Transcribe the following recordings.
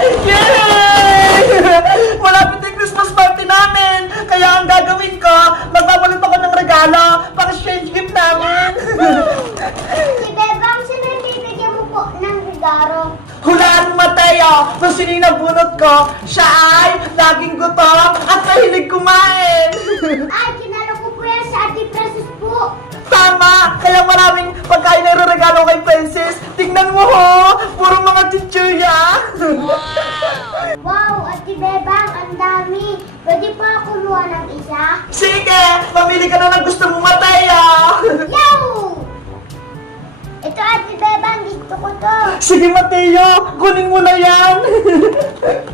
Yay! Malapit yung Christmas party namin! Kaya ang gagawin ko, magbabalot ako ng regalo para exchange gift namin! Si Bebang, sino yung bibigyan mo po ng regalo? Hulaan Mateo! Kung sino yung nabunot ko, siya ay laging gutom at mahilig kumain! Ay, kinala ko po yan sa Ate Princess po. Tama! Kaya maraming pagkain na regalo kay Princess. Tingnan mo ho! Puro mga chichuya! Wow, Ate Bebang, ang dami. Pwede pa kumuha ng isa? Sige! Mamili ka na ng gusto mo, Mateo! Yow! Ito, Ate Bebang, gusto ko to. Sige, Mateo! Kunin mo na yan!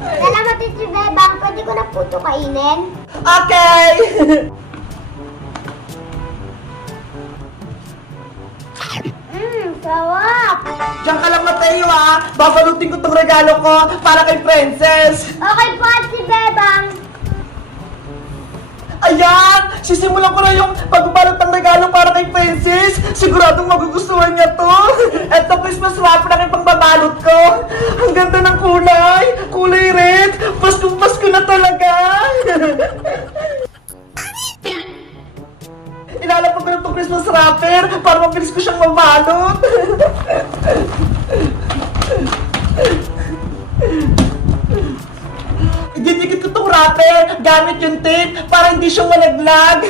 Salamat, Ate Bebang. Pwede ko na po ito kainin? okay! Mmm, sarap. Diyan ka lang, Mateo, ha? Babalutin ko tong regalo ko para kay Princess! Okay po, Ate Bebang. Ayan! Sisimulan ko na yung pagbabalot ng regalo para kay Princess. Siguradong magugustuhan niya to. Eto Christmas wrapper na yung pangbabalot ko. Ang ganda ng kulay. Kulay red. Wrapper para mabilis ko siyang mabalot. Didikit ko itong wrapper gamit yung tape para hindi siya malaglag.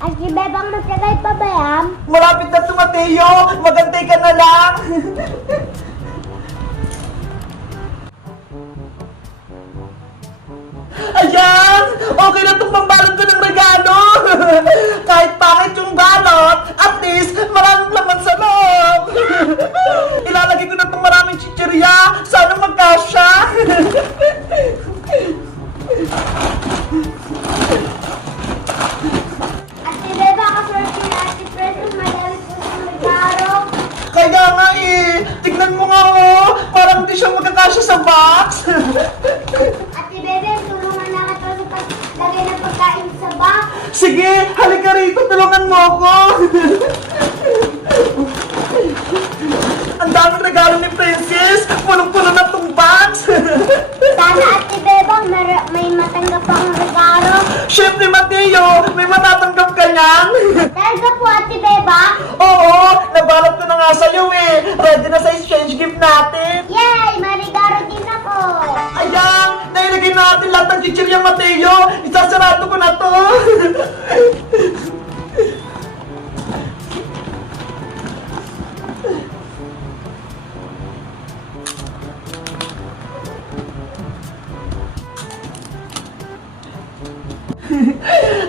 Ate Bebang, magtagay pa ba yan? Malapit na to, Mateo. Magantay ka na lang. sa box. Ate Bebe, tulungan na kita sa paglagay ng pagkain sa box. Sige, halika rito, tulungan mo ako. Ang daming regalo ni Princess, punong-puno na tong box. Sana Ate Bebang, may, may matanggap akong regalo. Siyempre, Mateo, may matatanggap ka niyan. Talaga po Ate Bebang? Oo, nabalot ko na nga sa'yo eh. Ready na sa exchange gift natin. Yay! Natin lahat ng chichirya, Mateo. Isasarado ko na to.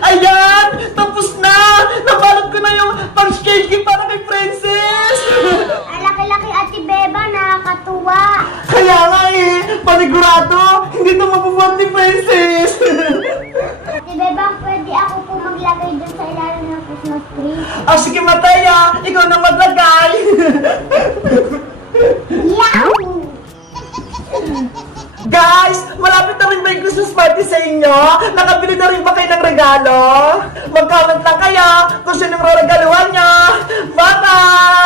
Ayan! Tapos na! Nabalot ko na yung gift para kay Princess! Ang laki-laki Ate Beba, nakakatuwa. Kaya nga eh, panigurado, na mabubuhat ni Princess! Ate Bebang, pwede ako po maglagay dun sa ilalim ng Christmas tree. ah, sige Mataya, ikaw na maglagay! Yahoo! Guys, malapit na rin ba yung Christmas party sa inyo? Nakabili na rin ba kayo ng regalo? Mag-comment lang kayo kung sinong regaluhan nyo! Bye-bye!